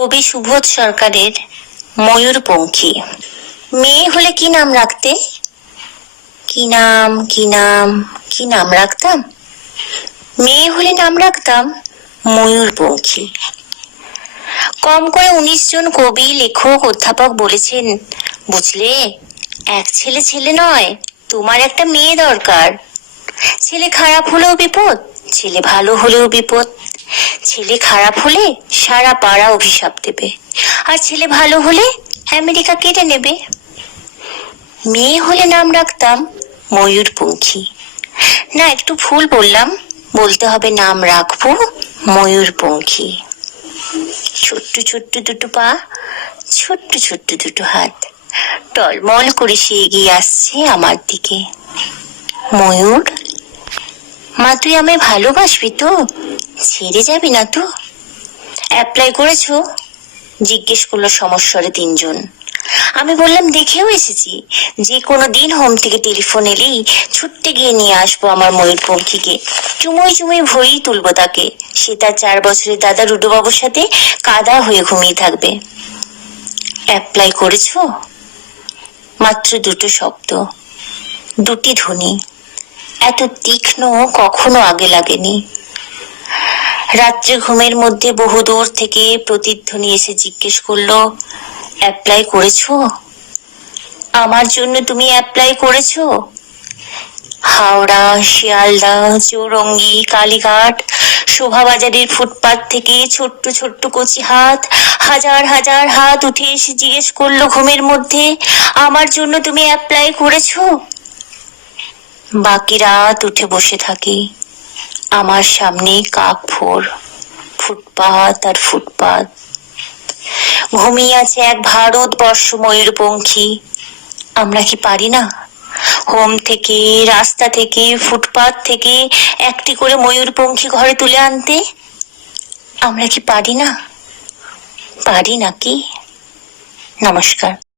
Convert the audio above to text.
কবি সুবোধ সরকারের ময়ূরপঙ্খী। মেয়ে হলে কি নাম রাখতে কি নাম কি নাম কি নাম রাখতাম? মেয়ে হলে নাম রাখতাম ময়ূরপঙ্খী। কম করে উনিশ জন কবি, লেখক, অধ্যাপক বলেছেন, বুঝলে, এক ছেলে ছেলে নয়, তোমার একটা মেয়ে দরকার। ছেলে খারাপ হলেও বিপদ, ছেলে ভালো হলেও বিপদ। ছেলে খারাপ হলে সারা পাড়া অভিশাপ দেবে। আর ছেলে ভালো হলে আমেরিকা কেটে নেবে। মেয়ে হলে নাম রাখতাম ময়ূরপঙ্খী। না, একটু ভুল বললাম। বলতে হবে নাম রাখব ময়ূরপঙ্খী। ছোট্ট ছোট্ট দুটো পা, ছোট্ট ছোট্ট দুটো হাত। টলমল করে সে এগিয়ে আসছে আমার দিকে। ময়ূর মা, তুই আমায় ভালোবাসবি তো? ছেড়ে যাবি না তো? অ্যাপ্লাই করেছ? জিজ্ঞেস করল সমস্বরে তিনজন। আমি বললাম, দেখেও এসেছি। যে কোনো দিন হোম থেকে টেলিফোন এলেই ছুটতে গিয়ে নিয়ে আসব আমার ময়ূরপঙ্খীকে চুমোই চুমোই ভরেই তুলবো তাকে। সে তার চার বছরের দাদা রুডোবাবুর সাথে কাদা হয়ে ঘুমিয়ে থাকবে। অ্যাপ্লাই করেছ? মাত্র দুটো শব্দ। দুটি ধ্বনি। এত তীক্ষ্ণ কখনো আগে লাগেনি। রাত্রে ঘুমের মধ্যে বহুদূর থেকে প্রতিধ্বনি এসে জিজ্ঞেস করল অ্যাপ্লাই করেছ? আমার জন্য তুমি অ্যাপ্লাই করেছ? হাওড়া, শিয়ালদা, চৌরঙ্গি, কালীঘাট, শোভাবাজারের ফুটপাত থেকে ছোট্ট ছোট্ট কচি হাত হাজার হাজার হাত উঠে এসে জিজ্ঞেস করল ঘুমের মধ্যে, আমার জন্য তুমি অ্যাপ্লাই করেছ? বাকি রাত উঠে বসে থাকি। আমার সামনে কাক ভোর, ফুটপাত আর ফুটপাত। ঘুমিয়ে আছে এক ভারতবর্ষ ময়ূরপঙ্খী আমরা কি পারি না? হোম থেকে, রাস্তা থেকে, ফুটপাত থেকে একটি করে ময়ূরপঙ্খী ঘরে তুলে আনতে? আমরা কি পারি না? পারি নাকি নমস্কার।